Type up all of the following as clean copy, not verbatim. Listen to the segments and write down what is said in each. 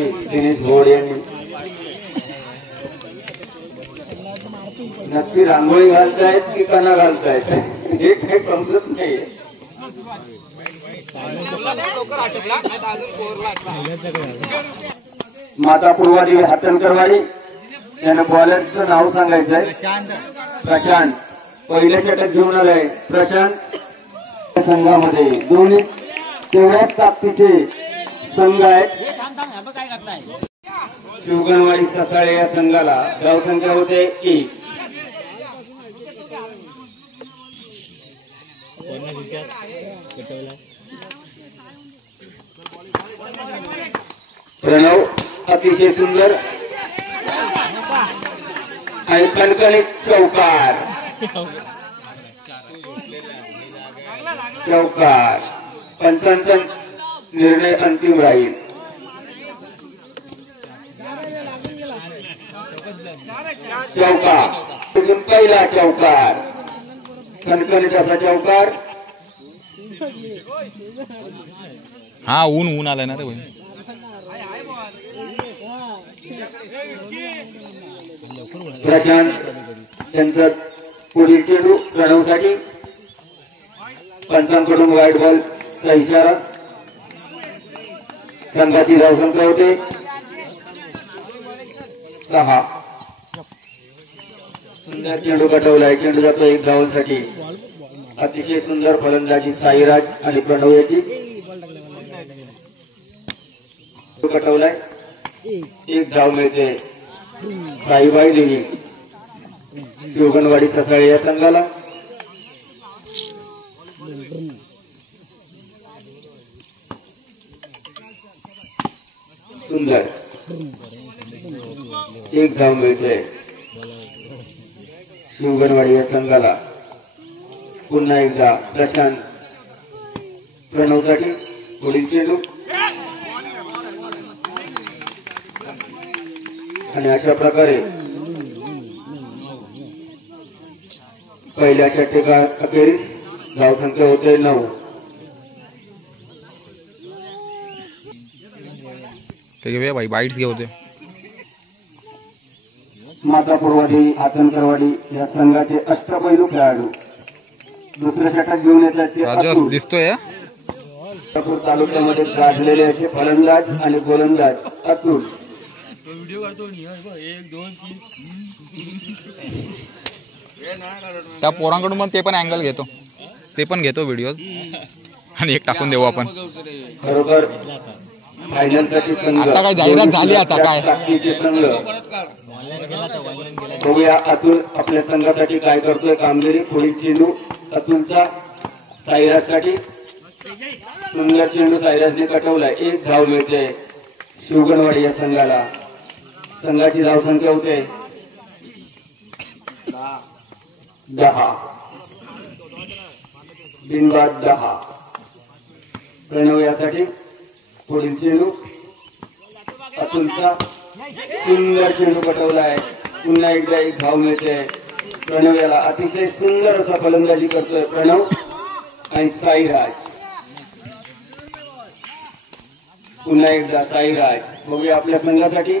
संघासाठी दिनेश भोड यांनी नक्की रांगोळी घालतायत की कणा घालतायत हे काही समजत नाही. माता पूर्वादेवी हातणकरवाडी यांना बॉलरचं नाव सांगायचंय. प्रशांत पहिल्या षटक घेऊन आलाय. प्रशांत संघामध्ये दोन्ही तेवढ्याच ताकदीचे संघ आहेत. शिवगणवाडी ससाळे या संघाला धावसंख्या होते 1. प्रणव अतिशय सुंदर आणि कणकणीत चौकार. पंचांचा निर्णय अंतिम राहील. चौकार पहिला चौकार कणकणीत असा चौकार. हा ऊन आलाय ना रे भाई. प्रशांत त्यांचा पुढील चेंडू प्रणवसाठी. पंचांकडून व्हाईट बॉलचा इशारा. संघाची धावसंख्या होते 6. सुंदर चेंडू कटवलाय. चेंडू जातो 1 धावांसाठी. अतिशय सुंदर फलंदाजी साईराज आणि प्रणव याची. कटवलाय 1 धाव मिळते साईबाई देवी शिवगणवाडी ससाळे या संघाला. सुंदर 1 धाव मिळते शिवगणवाडी या संघाला. पुन्हा एकदा प्रशांत प्रणवसाठी पुढील चेंडू आणि अशा प्रकारे पहिल्या षटकात अखेरीस धावसंख्या होते 9. भाई बाईट्स घे होते. माता पूर्वादेवी हातणकरवाडी या संघाचे अष्टपैलू खेळाडू दुसऱ्या षटक घेऊन येतात. दिसतोय तालुक्यामध्ये गाजलेले असे फलंदाज आणि गोलंदाज अतुल. त्या पोरांकडून पण ते पण अँगल घेतो. ते पण घेतो व्हिडिओ आणि एक टाकून देऊ आपण. बरोबर फायनलसाठी संघ आता काय जाहिरात झाली. आता काय संघ बघूया अतुल आपल्या संघासाठी काय करतोय कामगिरी. पुढील चेंडू अतुलचा साईराजसाठी. सुंदर चेंडू साईराजने कटवलाय. 1 धाव मिळते शिवगणवाडी या संघाला. संघाची धावसंख्या होते 10. बिनबाद 10. प्रणव यासाठी पुढील चेंडू अतुलचा. सुंदर चेंडू कटवलाय. पुन्हा एकदा 1 धाव मिळते प्रणव याला. अतिशय सुंदर असा फलंदाजी करतोय प्रणव आणि साईराज. पुन्हा एकदा साईराज. बघूया आपल्या संघासाठी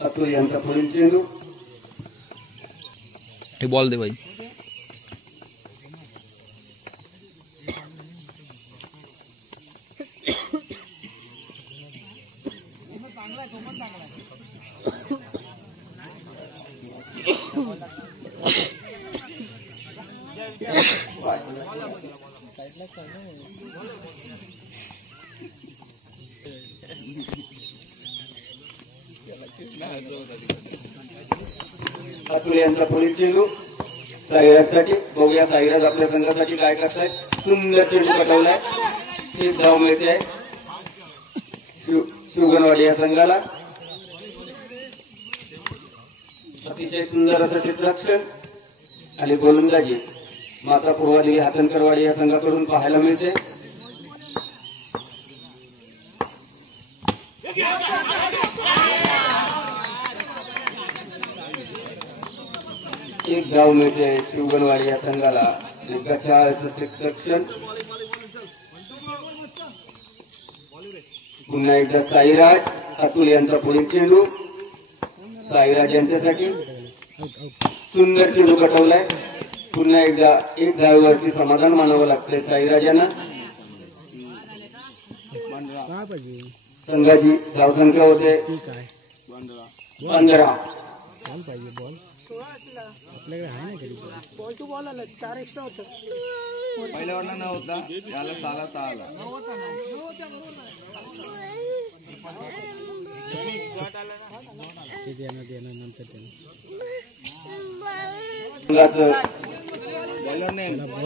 अतुल यांचा पुढील चेंडू. हे बॉल दे भाई. अतुल यांचा पुढील चेंडू साईराजसाठी. बघूया साईराज आपल्या संघासाठी काय करतायत. सुंदर चेंडू कटवलाय. 1 धाव मिळते शिवगणवाडी या संघाला. अतिशय सुंदर असं क्षेत्ररक्षण आणि गोलंदाजी माता पूर्वादेवी हातणकरवाडी या संघाकडून पाहायला मिळते. एक धाव मिळते शिवगणवाडी या संघाला. गचाळ क्षेत्ररक्षण. पुन्हा एकदा साईराज. अतुल यांचा पुढील चेंडू. साईराज यांच्यासाठी सुंदर चेंडू कटवलाय. पुन्हा एकदा एक धावेवरती समाधान मानावं लागतंय साईराज यांना. संघाची धावसंख्या होते 15.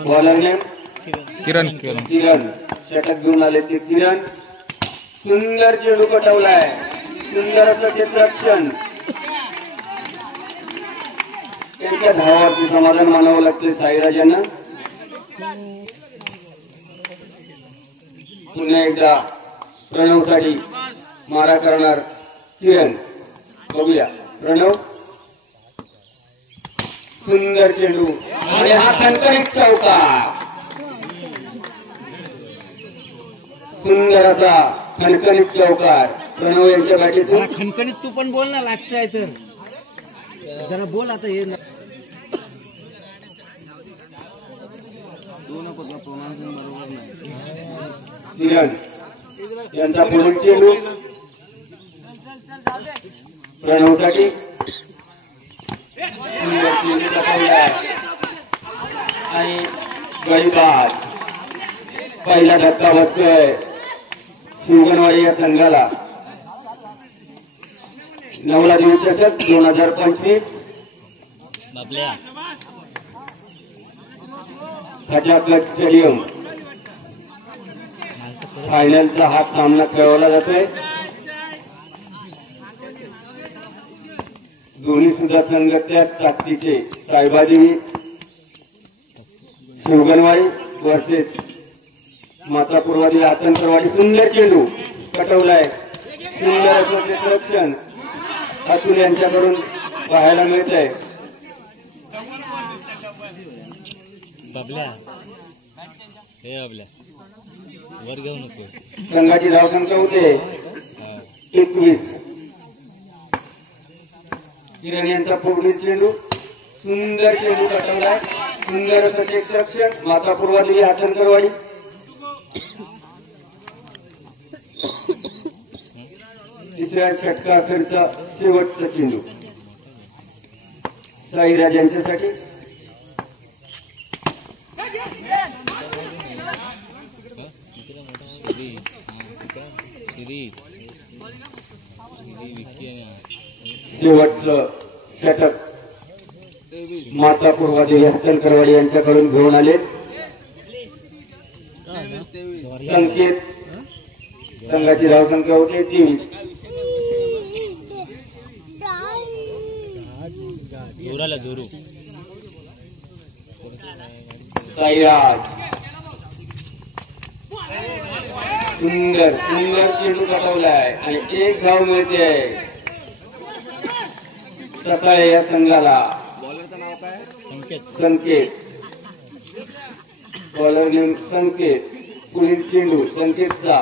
Bowler name Kiran Kiran. षटक घेऊन आले ते किरण. सुंदर चेंडू कटवलाय. सुंदर असं क्षेत्ररक्षण. त्यांच्या धावावरती समाधान मानावं लागते साईराज यांना. पुन्हा एकदा प्रणवसाठी मारा करणार किरण. बघूया प्रणव. सुंदर चेंडू आणि हा खणखणीत चौकार. सुंदर असा खणखणीत चौकार प्रणव यांच्या बॅटीतून. खणखणीत तू पण बोल ना, लागतंय तर जरा बोल आता. हे किरण यांचा पुढील चेंडू प्रणवसाठी. आणि गळीबाद. पहिला धक्का बसतोय शिवगणवाडी या संघाला. 9ला दिवचषक 2025 खटाकट स्टेडियम. फायनलचा हा सामना खेळवला जातोय. दोन्ही सुद्धा संघ त्याच ताकदीचे. साहेबादेवी शिवगणवाडी वर्सेस मातापूरवाडी आतंकरवाडी. सुंदर चेंडू कटवलाय. सुंदर असं क्षेत्ररक्षण अतुल यांच्याकडून पाहायला मिळत आहे. संघाची धावसंख्या होते 21. किरण यांचा पुढील चेंडू. सुंदर चेंडू कटवलाय. सुंदर असं क्षेत्ररक्षण मातापूरवाडी आतंकरवाडी. तिसऱ्या षटकाकरिता शेवटचा चेंडू साईराज यांच्यासाठी. शेवटचं षटक मातापूरवाडी आतंकरवाडी यांच्याकडून घेऊन आले. संकेत. संघाची धावसंख्या होती 23. साईराज. सुंदर सुंदर चेंडू कटवलाय आणि एक धाव मिळते सकाळी या संघाला. संकेत. बॉलर नेम संकेत. पुढील चेंडू संकेतचा.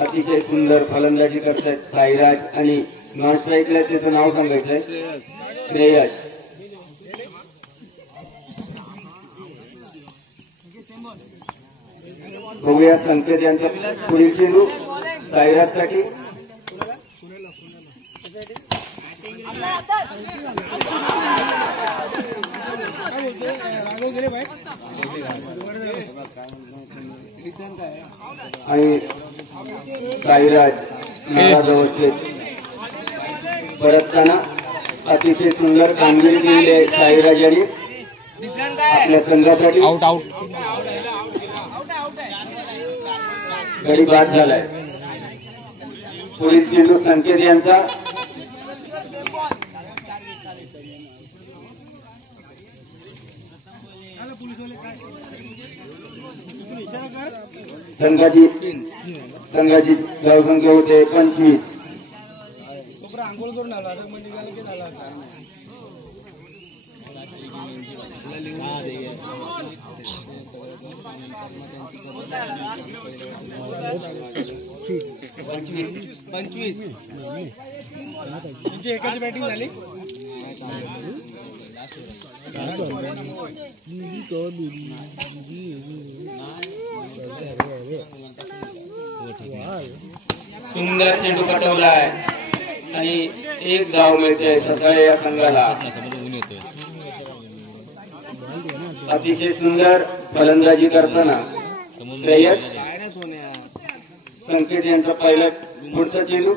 अतिशय सुंदर फलंदाजी करतायत साईराज. आणि नॉन स्ट्राईकला त्याचं नाव सांगायचंय श्रेयस. बघूया संकेत यांचा पुढील चेंडू साईराज साठी. आणि साईराज नाराज अवस्थेत परतताना अतिशय सुंदर कामगिरी केली आहे साईराज यांनी आपल्या संघासाठी. Out out. गडी बाद झालाय. पुढील चेंडू संकेत यांचा. संघाची धावसंख्या होते 25. आंघोळ करून आला तर मग निघाला की झाला पंचवीस तुमची एकाची बॅटिंग झाली सुंदर चेंडू पटवलाय आणि एक धाव मिळते सकाळी या संघाला. अतिशय सुंदर फलंदाजी करताना श्रेयस संकेत यांचा पहिला पुढचा चेंडू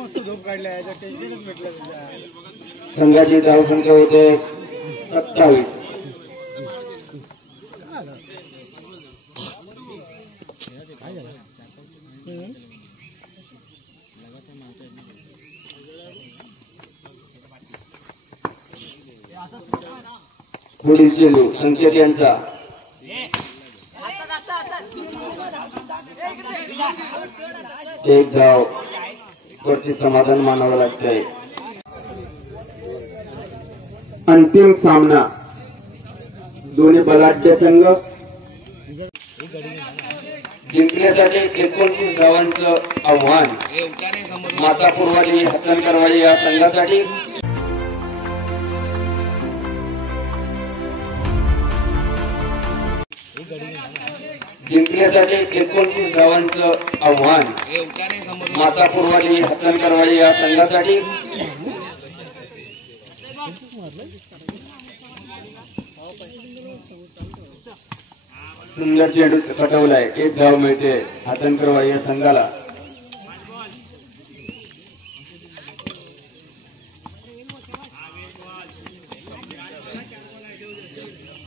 मस्त झोप काढल्या टेन्शनच भेटलं संघाची धावसंख्या होते 27. पुढील चेंडू संकेत यांचा एक धाव वरती समाधान मानावं लागतंय. अंतिम सामना दोन्ही बलाढ्य संघ जिंकण्यासाठी 29 धावांचं आव्हान मातापूरवाडी हतनकरवाडी या संघासाठी. जिंकण्यासाठी 29 धावांचं आव्हान मातापूरवाडी हतनकरवाडी या संघासाठी. सुंदर चेंडू पटवलाय, एक धाव मिळते हतनकरवाडी या संघाला.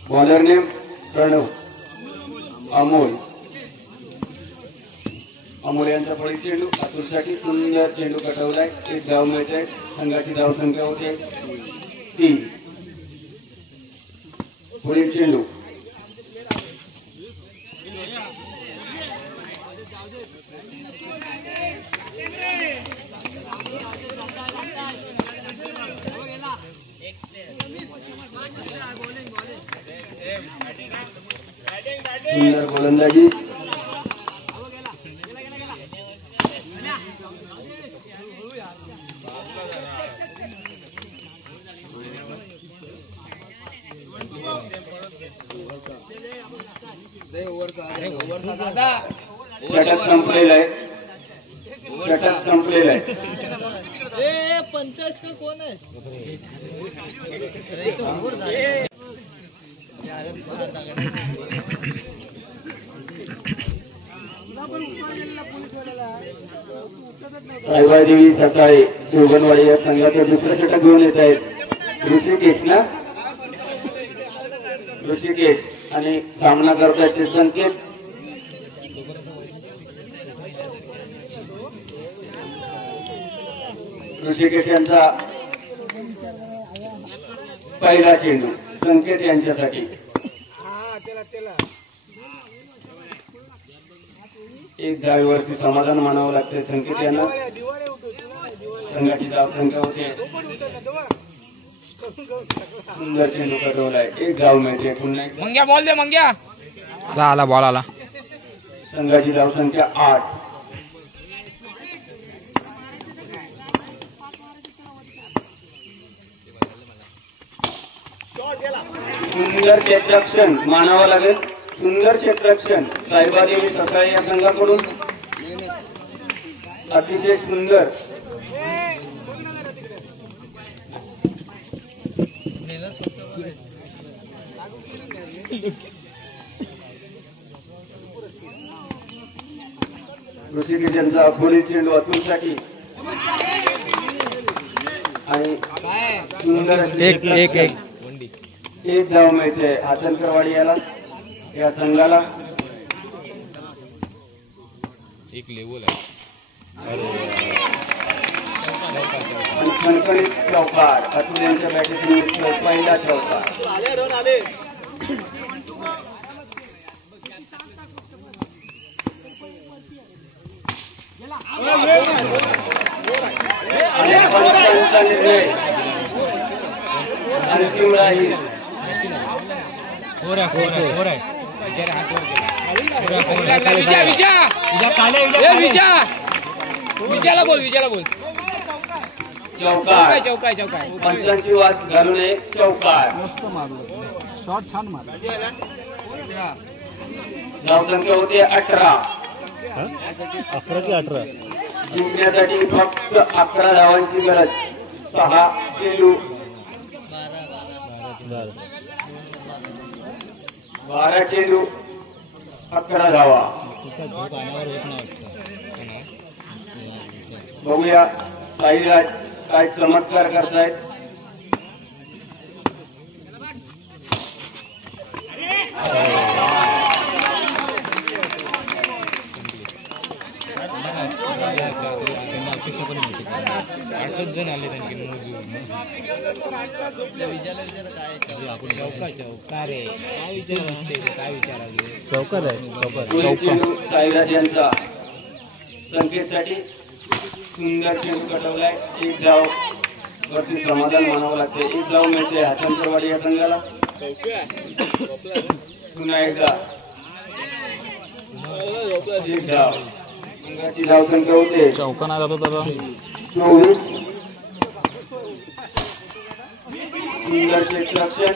बॉलर नेम प्रणव अमोल यांचा फळी चेंडू आतुरसाठी सुंदर चेंडू पटवलाय, एक धाव मिळते. संघाची धाव संख्या होते 3. पुढील चेंडू सुंदर गोलंदाजी. षटक संपलेलं आहे. कोण आहे साईबादेवी सकाळी शिवगणवाडी या संघाचं दुसरं षटक घेऊन येत आहेत ऋषिकेश आणि सामना करतायत ते संकेत. ऋषिकेश यांचा पहिला चेंडू संकेत यांच्यासाठी. एक धावेवरती समाधान मानावं लागतंय संकेत यांना. संघाची धाव संख्या होते. सुंदर चेंडू पटवलाय, एक धाव मिळते. पुन्हा मंग्या बॉल दे मंग्या. आला बॉल आला. संघाची धाव संख्या 8. सुंदर क्षेत्ररक्षण मानावं लागेल. सुंदर क्षेत्ररक्षण साईबादेवी सकाळी या संघाकडून. अतिशय सुंदर. ऋषिकेश यांचा पुढील चेंडू अतुलसाठी आणि सुंदर एक धाव मिळते हतनकरवाडी या संघाला. एक लेवल आहे. खणखणीत चौकार अतुल यांच्या बॅटीतून पहिला चौकार. आणि पंचांचा निर्णय अंतिम राहील. विजयाला बोल चौकार. चौकाय पंचांची वाद घालू नये. चौकार. शॉट छान मार. धावसंख्या होती 18. 11 की 18. जिंकण्यासाठी फक्त 11 धावांची गरज. 6 चेंडू 12 चेंडू 11 धावा. बघूया साईराज काय चमत्कार करतायत. पुढील चेंडू साईराज यांचा. संकेतसाठी सुंदर चेंडू कटवलाय. एक धाव वरती समाधान मानावं लागते. एक धाव मिळते हातंकरवाडी या संघाला. पुन्हा एकदा एक धाव. संघाची धावसंख्या होते चौकाना जातो त्याचा 24. सुंदर क्षेत्ररक्षण.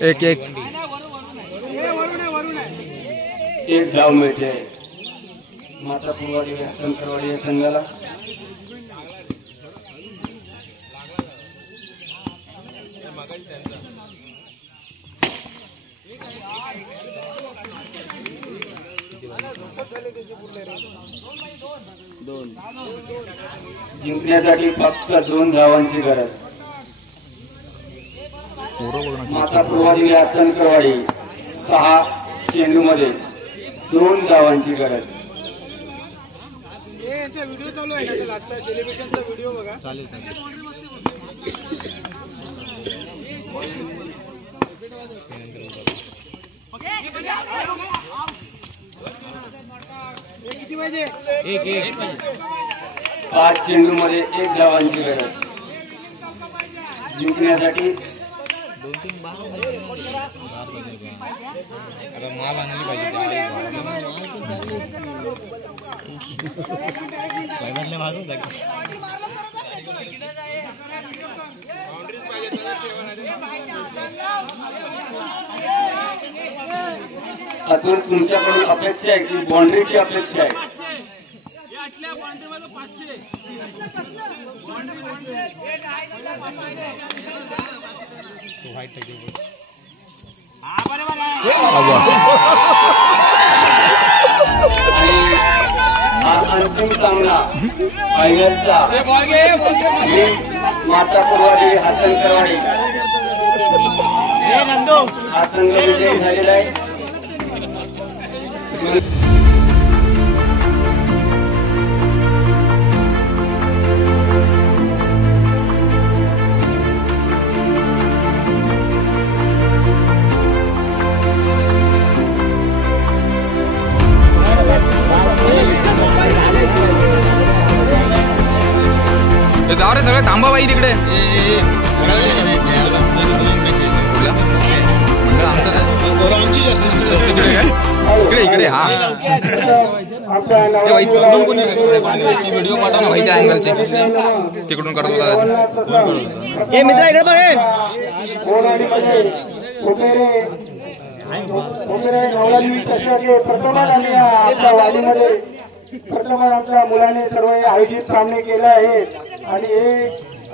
एक एक धाव मिळते मातापूरवाडी शंकरवाडी या संघाला. जिंकण्यासाठी फक्त 2 धावांची गरज. मातापूरवाडी शंकरवाडी 6 चेंडू मध्ये 2 धावांची गरज. व्हिडिओ चालू आहे का आजचा सेलिब्रेशनचा व्हिडिओ बघा. चालेल. किती पाहिजे? एक 5 चेंडू मध्ये 1 धावांची गरज. जिंकण्यासाठी माल आणली पाहिजे. अतुल तुमच्याकडून अपेक्षा आहे की बाउंड्रीची अपेक्षा आहे. आणि हा अंतिम सामना फायनलचा मातापूरवाडी हातंकरवाडी हा संघ विजयी झालेला आहे. जाऊ रे सगळे थांबा बाई तिकडे. इकडे इकडे हा व्हिडिओ पाठव ना भाईच्या अँगलचे. तिकडून काढतो हे मित्र इकडे बघ. प्रथम आमच्या मुलाने सर्व आयोजित सामने केले आहे. आणि हे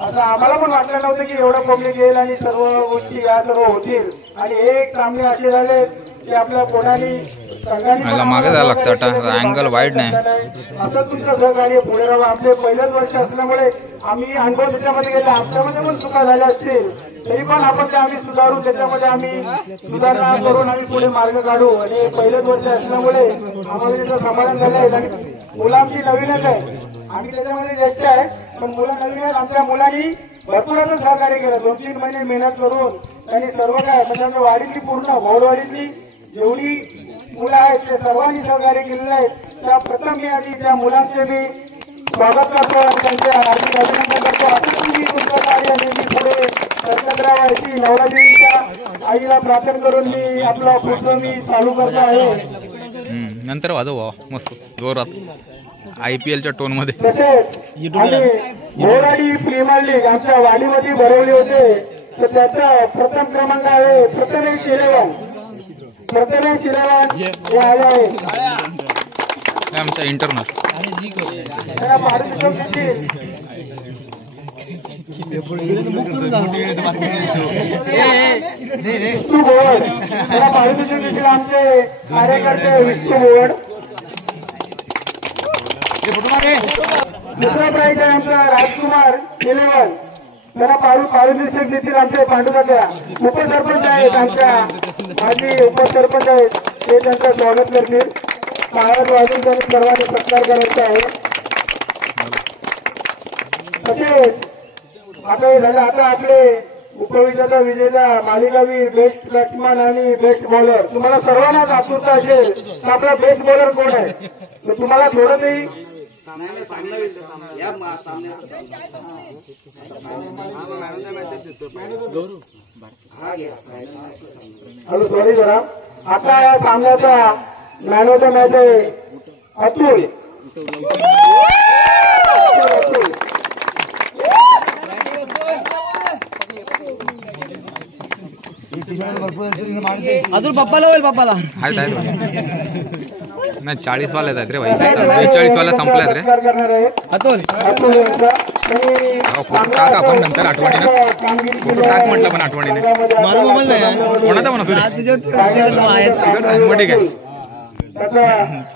आता आम्हाला पण वाटलं नव्हतं की एवढं पब्लिक येईल आणि सर्व गोष्टी या सर्व होतील. आणि एक सामने असे झाले की आपल्या कोणाली संघाने याला मागे जायला लागतं आता, अँगल वाईड नाही. असं तुमचं सहकार्य पुढे राहावं. आपले पहिलंच वर्ष असल्यामुळे आम्ही अनुभव त्याच्यामध्ये गेले. आपल्यामध्ये पण चुका झाल्या असतील तरी पण आपण त्या आम्ही सुधारू, त्याच्यामध्ये आम्ही सुधारणा करून आम्ही पुढे मार्ग काढू. आणि पहिलंच वर्ष असल्यामुळे आम्हाला त्याचं समाधान झालं आहे. आणि मुलं आमची नवीनच आहे, आम्ही त्याच्यामध्ये ज्येष्ठ आहे पण मुलं नवीन आहेत. आमच्या मुलांनी भरपूर असं सहकार्य केलं. 2-3 महिने मेहनत करून त्यांनी सर्व काय म्हणजे आमच्या वाडीतली पूर्ण भौरवाडीतली जेवढी मुलं आहेत ते सर्वांनी सहकार्य केलेलं आहे. त्या प्रथम मी आधी त्या मुलांचे मी स्वागत करतो आणि त्यांचे हार्दिक अभिनंदन करतो. असं तुम्ही तुमचं कार्य नेहमी पुढे सरकत राहावं अशी नवरादेवीच्या आईला प्रार्थना करून मी आपला पुढचं मी चालू करतो आहे. नंतर वाजव मस्त जोरात IPLच्या टोन मध्ये. तसेच आम्ही भोराडी प्रीमियर लीग आमच्या वाडीमध्ये भरवले होते तर त्याचा प्रथम क्रमांक आहे प्रथमेश इलेव्हन. प्रथमेश इलेव्हन हे आले आहे. आमचा इंटरनल त्याला पारितोषिक देतील. विष्णू बोवड त्याला पारितोषिक देतील आमचे कार्यकर्ते विष्णू बोवड. दुसरा प्राइज आहे आमचा राजकुमार इलेव्हन त्याला पारितोषिक देतील आमचे पांडुदादा. उपसरपंच आहेत आमच्या माजी उपसरपंच आहेत ते त्यांचं स्वागत करतील. टाळ्या वाजून त्यांनी सर्वांनी सत्कार करायचा आहे. तसेच आता हे झालं. आता आपले उपविजेता विजेता मालिकावीर बेस्ट बॅट्समन आणि बेस्ट बॉलर तुम्हाला सर्वांनाच आतुरता असेल तर आपला बेस्ट बॉलर कोण आहे तर तुम्हाला थोडं तरी हॅलो सॉरी जरा. आता या सामन्याचा मॅन ऑफ द मॅच आहे अतुल. अजून पप्पाला होईल पप्पाला नाही 40 वाल्याच आहेत रे भाई. 40 वाल्या संपल्यात रे. अतुल टाक आपण नंतर आठवणीनं टाक म्हटलं पण आठवणीने. माझा मोबाईल नाही कोणाचा म्हणा ठीक आहे.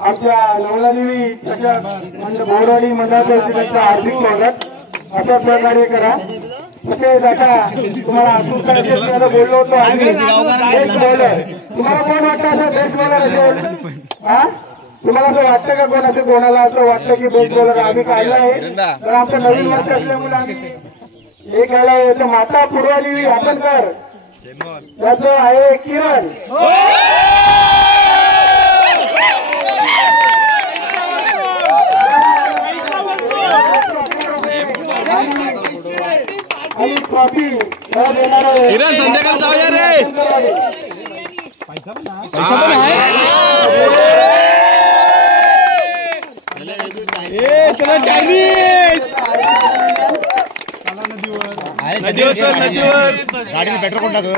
आमच्या नवलादेवी तशा म्हणजे भोरवाडी मंडळाचं त्यांचं हार्दिक स्वागत. असं सहकार्य करा. तसेच आता तुम्हाला आतुरता असेल मी आता बोललो होतो बेस्ट बॉलर तुम्हाला कोण वाटतं असं बेस्ट बॉलर असेल हा तुम्हाला असं वाटतं का कोण असेल कोणाला असं वाटतं की बेस्ट बॉलर आम्ही काढला आहे तर आमचं नवीन वर्ष असल्यामुळे आम्ही हे काढलं आहे. तर माता पूर्वादेवी हातणकर त्याचं आहे किरण. आणि ट्रॉफी देणार आहे. संध्याकाळी जाऊया रे. नदीवर गाडीने पेट्रोल कोण टाकतो.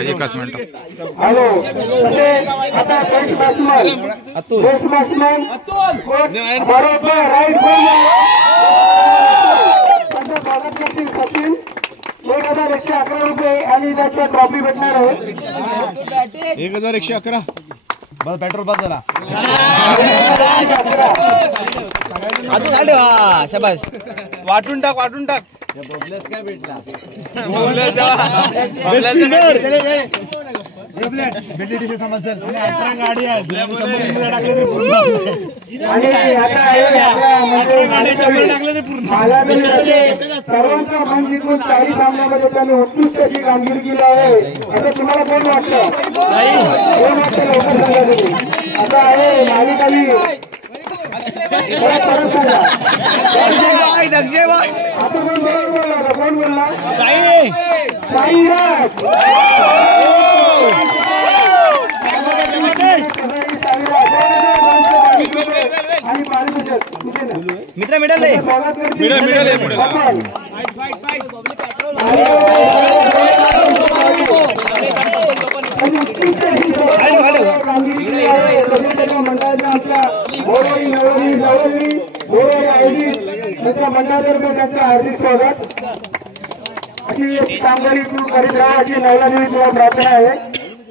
एकच मिनिट. हॅलो आता बेस्ट बॅट्समॅन बरोबर राईट त्यांचं स्वागत करतील सचिन. 1111 रुपये आणि त्याच्या ट्रॉफी भेटणार आहे. 1111 बस पेट्रोल बस झाला. शाबास वाटून टाक काय भेटला गाडी आहे. आणि आता सर्वांचा मन जिंकून 40 सामन्यामध्ये त्यांनी उत्कृष्ट अशी कामगिरी केली आहे. असं तुम्हाला कोण वाटतं कोण वाटतं लवकर सांगा तुम्ही. आता आहे मालिकावीर परत सांगा. आता कोण बरोबर बोलला होता कोण बोलला साईराज. आणि मित्र मिळाले मंडळाच्या मंडळातर्फे त्यांचं हार्दिक स्वागत. अशी कामगिरी तू करीत राहा अशी नवला तुला प्रार्थना आहे.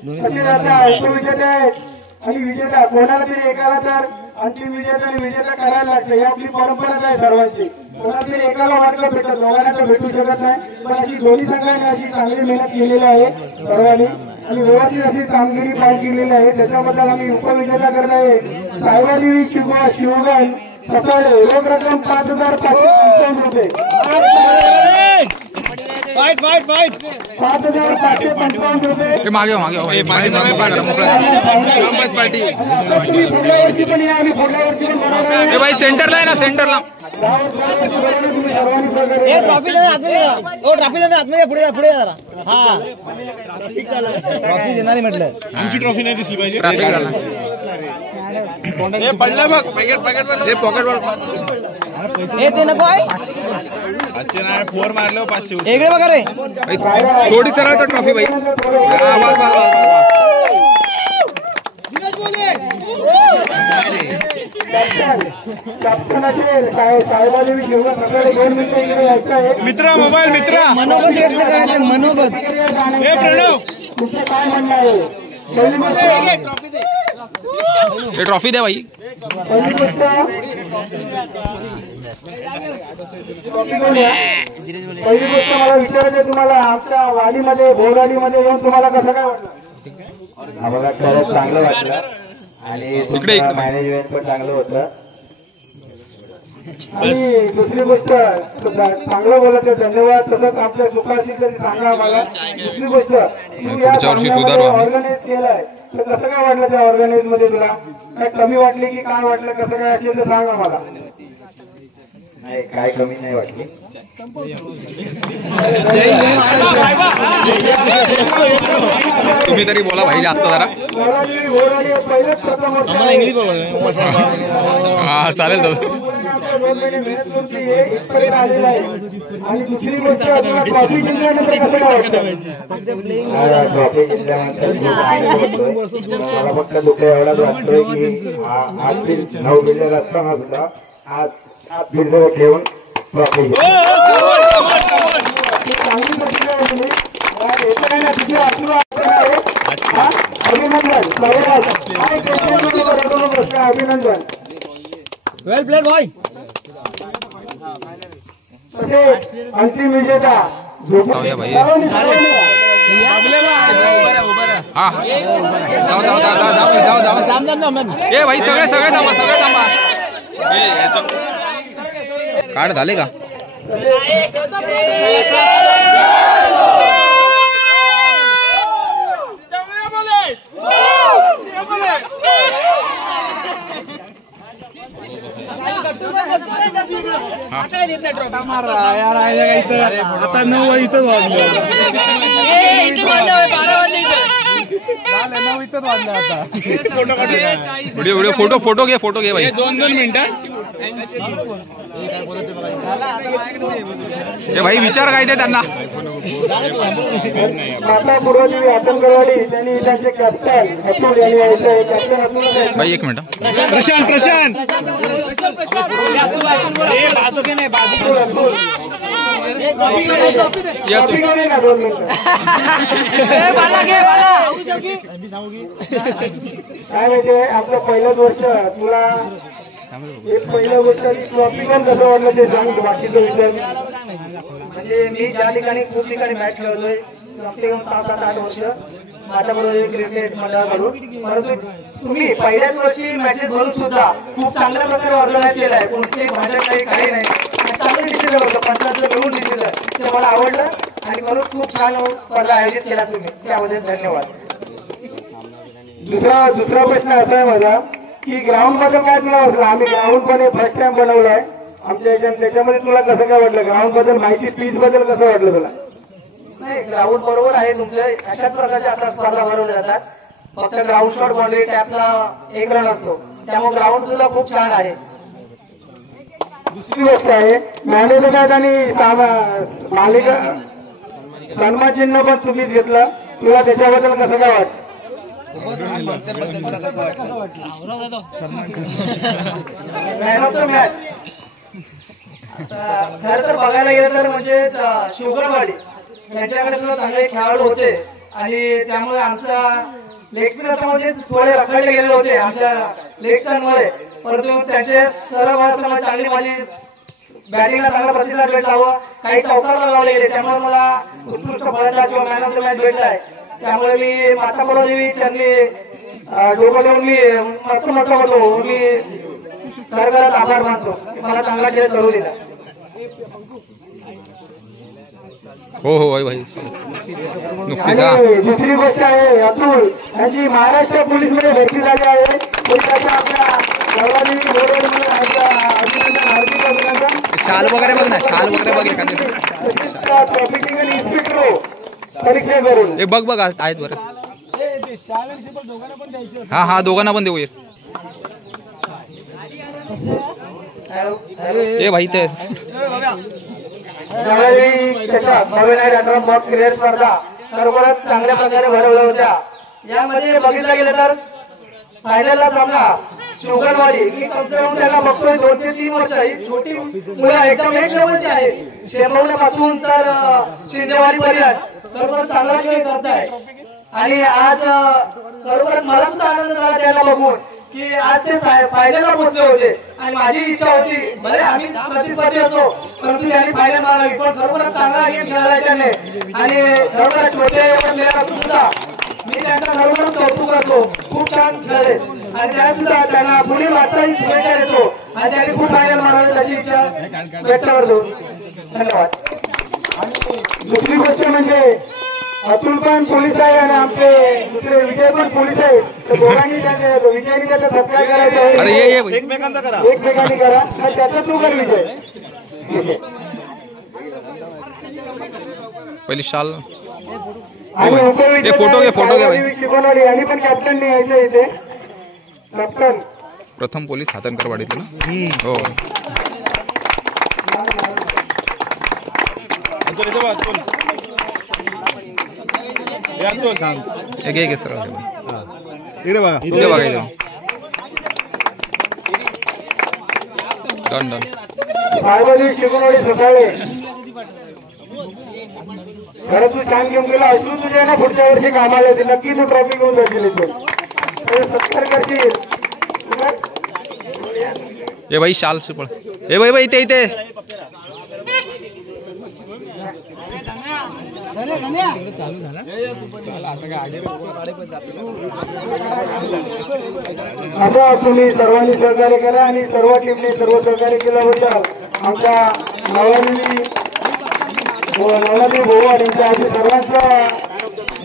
तसेच आता उपविजेते आहेत आणि विजेता कोणाला तरी एकाला तर अंतिम विजेता आणि विजेता करायला लागतं. ही आपली परंपराच आहे सर्वांची. कोणाला तरी एकाला वाटलं भेटत दोघांना तर भेटू शकत नाही. पण अशी दोन्ही संघाने अशी चांगली मेहनत केलेली आहे सर्वांनी आणि व्यवस्थित अशी कामगिरी पार केलेली आहे. त्याच्याबद्दल आम्ही उपविजेता करत आहे सायबादेवी शिवगण सकाळी रोख रक्कम 5,555 रुपये. 5,555 रुपये. मागे भाई सेंटरला आहे ना सेंटरला. ट्रॉफी आतमध्ये पुढे जरा. हा ट्रॉफी देणारी म्हटलं आमची ट्रॉफी नाही दिसली पाहिजे. ट्रॅफिक झाला. पडलं बघ पॉकेट हे ते नको आहे. आजचे नाही 4 मारलं 500. इकडे बघा रे. थोडी सरळ तर ट्रॉफी भाई. साहेबादेवी शिवगण सकाळी 2 मिनिटं इकडे यायचं आहे. मित्रा मोबाईल मित्रा मनोगत व्यक्त करायचं मनोगत. हे प्रणव तुमचं काय म्हणणं आहे? पहिली ट्रॉफी द्या भाई. गोष्ट मला विचारायचं तुम्हाला आमच्या वाडीमध्ये भोरवाडीमध्ये येऊन तुम्हाला कसं काय वाटलं? आम्हाला खरंच चांगलं वाटलं आणि इकडे. मॅनेजमेंट पण चांगलं होतं. आणि दुसरी गोष्ट चांगलं बोलत धन्यवाद. तसंच आपल्या सुखाशी तरी सांगा आम्हाला. दुसरी गोष्ट तू या पुढच्या वर्षी सुधारू आम्ही. ऑर्गनाईज केलाय तर कसं काय वाटलं त्या ऑर्गनाईज मध्ये तुला? काय कमी वाटली की काय वाटलं? कसं काय असेल तर सांगा मला. नाही काय कमी नाही वाटली. तुम्ही तरी बोला भाई जास्त जरा. पहिलेच प्रथम हा चालेल दादा. आलेला आहे. आणि दुसरी गोष्ट ट्रॉफी जिंकल्यानंतर कसं काय वाटतं? ट्रॉफी जिंकल्यानंतर खूप आनंद होतोय. मला फक्त दुःख एवढाच वाटतोय की 9 बिल्डर असताना सुद्धा आज 7 बिल्डर ठेवून ट्रॉफी अभिनंदन. वेल प्लेड बॉय. तसेच अंतिम विजेता जाऊया भाई. हा जाऊ. ए भाई सगळे थांबा. कार्ड झाले का? आता 9 इथंच वाजलं. 9 इथंच वाजलं आता. फोटो घे भाई. 2 मिनिटं. ए भाई विचार काय ते त्यांना. माता पूर्वजी आतंकवाडी त्यांनी त्यांचे कॅप्टन अतुल यांनी यायचं. कॅप्टन अतुल भाई एक मिनिट. प्रशांत या तू. काय माहितीये आपलं पहिलंच वर्ष तुला एक पहिलं गोष्ट ट्रॉफी पण कसं वाटलं ते सांग. बाकीचं विचार म्हणजे मी ज्या ठिकाणी खूप ठिकाणी मॅच खेळतोय कमसे कम 7-8 वर्ष माझ्याबरोबर क्रिकेट मंडळाकडून. परंतु तुम्ही पहिल्याच वर्षी मॅचेस भरून सुद्धा खूप चांगल्या प्रकारे ऑर्गनाईज केला आहे. कोणतेही भांडण काही नाही. चांगलं डिसिजन होतं. पंचायतला मिळून डिसिजन ते मला आवडलं आणि म्हणून खूप छान स्पर्धा आयोजित केला तुम्ही. त्याबद्दल धन्यवाद. दुसरा प्रश्न असा आहे माझा की ग्राउंड बद्दल काय तुला वाटलं? आम्ही ग्राउंड पण फर्स्ट टाइम बनवलाय आमच्या त्याच्यामध्ये तुला कसं काय वाटलं? ग्राउंड बद्दल माहिती पीच बद्दल कसं वाटलं तुला? नाही ग्राउंड बरोबर आहे तुमचं. अशाच प्रकारच्या आता स्पर्धा भरवल्या जातात. फक्त ग्राउंड शॉट बॉल टॅपला 1 रन असतो. त्यामुळे ग्राउंड सुद्धा खूप छान आहे. दुसरी गोष्ट आहे मॅनेजमेंट आणि मालिका सन्मान चिन्ह पण तुम्हीच घेतलं. तुला त्याच्याबद्दल कसं काय वाटतं? मॅन ऑफ द मॅच खरं तर बघायला गेलं तर म्हणजे शिवगणवाडी त्यांच्याकडे सुद्धा चांगले खेळाडू होते आणि त्यामुळे आमचा लेग स्पिनरमध्ये थोडे रखडले गेले होते आमच्या लेग टर्नमुळे, परंतु त्यांचे सर्व चांगली माझी बॅटिंगला चांगला प्रतिसाद भेटला व काही चौकाला लावले गेले, त्यामुळे मला उत्कृष्ट फलंदाज किंवा मॅन ऑफ द मॅच भेटलाय. त्यामुळे मी माता पडोदेवी त्यांनी डोकं ठेवून मी मत होतो, मी सरकारचा आभार मानतो की मला चांगला खेळ करू दिला. हो हो भाई नुकतीच आणि दुसरी गोष्ट आहे अतुल यांची महाराष्ट्र पोलीस मध्ये भरती झाली आहे. त्याच्या आपल्या सर्वांनी अभिनंदन, हार्दिक अभिनंदन. शाल वगैरे बघ ना, शाल वगैरे बघ एखादी. ट्रॅफिकिंग आणि इन्स्पेक्टर परीक्षा करून हे बघ बघ आहेत बरं. हा हा दोघांना पण देऊ ये. ए भाई ते त्याच्या नवीन अंडर बॉक्स क्रिकेट स्पर्धा खरोखरच चांगल्या प्रकारे भरवल्या होत्या. यामध्ये बघितलं गेलं तर फायनलला सामना शुगरवाडी की कम से कम त्याला बघतोय 2 ते 3 वर्ष ही छोटी मुलं एकदम एक लेवलची आहेत. शेमवण्यापासून तर शिंदेवाडी पर्यंत खरोखर चांगला खेळ करताय आणि आज खरोखरच मला सुद्धा आनंद झाला त्यांना बघून की आज ते फायनलला पोहोचले होते आणि माझी इच्छा होती भले आम्ही प्रतिस्पर्धी असतो परंतु त्यांनी फायनल मारावी, पण खरोखरच चांगला गेम खेळायला त्याने आणि खरोखर छोटे प्लेअर असून सुद्धा मी त्यांचा खरोखरच कौतुक करतो. खूप छान खेळले आणि त्या सुद्धा त्यांना पुढील वाटचाली शुभेच्छा देतो आणि त्यांनी खूप फायनल मारावी अशी इच्छा व्यक्त करतो. धन्यवाद. दुसरी गोष्ट म्हणजे अतुल पण पोलीस आहे आणि आमचे दुसरे विजय पण पोलीस आहे. तर दोघांनी विजयनी त्याचा सत्कार करायचा अरे आहे. ये एकमेकांचा करा. एकमेकांनी करा तर त्याचा तू कर विजय. पहिली शाल. आणि उपविजेता फोटो घे भाई. शिकवणारी आणि पण कॅप्टनने यायचं इथे. कॅप्टन प्रथम पोलीस हातनकर वाढीतलं ना. हो एक एक सर इकडे बघा. इकडे बघायचं. Done done. साहेबांनी शिकवणारी सकाळी खरं तू छान घेऊन गेला अश्रू तुझ्या ना पुढच्या वर्षी कामाला येते. नक्की तू ट्रॉफी घेऊन जाशील इथून. सत्कार करशील. ए भाई शाल पळ. ए भाई भाई इथे इथे. आता तुम्ही सर्वांनी सहकार्य केला आणि सर्व टीमने सर्व सहकार्य केल्याबद्दल आमच्या नवलादेवी भोवाड यांच्या आधी सर्वांचं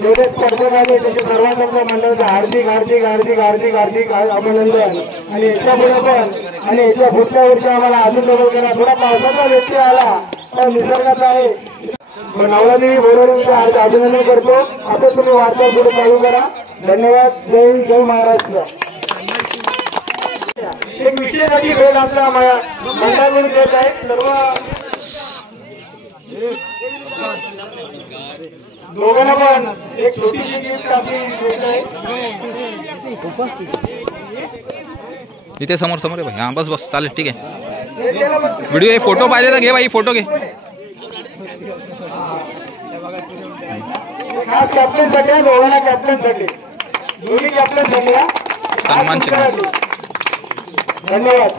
जेवढे स्पर्धक आले त्याचे सर्वांचं मंडळाचं हार्दिक हार्दिक हार्दिक हार्दिक हार्दिक अभिनंदन. आणि याच्या पुढे पण आणि याच्या पुढच्या वर्षी आम्हाला अजून डबल करा. थोडा पावसाचा व्यत्यय आला तर निसर्गाचा आहे. नवलादेवी भोवाड अभिनंदन करतो. असं तुम्ही वार्ता पुढे चालू करा. धन्यवाद. जय हिंद, जय महाराष्ट्र. एक विशेष भेट आमच्या मंडळाकडून देत आहे. सर्व दोघांना पण एक छोटीशी गिफ्ट आपली देत आहे. इथे समोर समोर आहे भाई. हा बस बस चालेल ठीक आहे. व्हिडिओ हे फोटो पाहिजे तर घे भाई, फोटो घे. खास कॅप्टन साठी दोघांना कॅप्टन साठी दोन्ही कॅप्टन साठी सन्मान चिन्ह. धन्यवाद.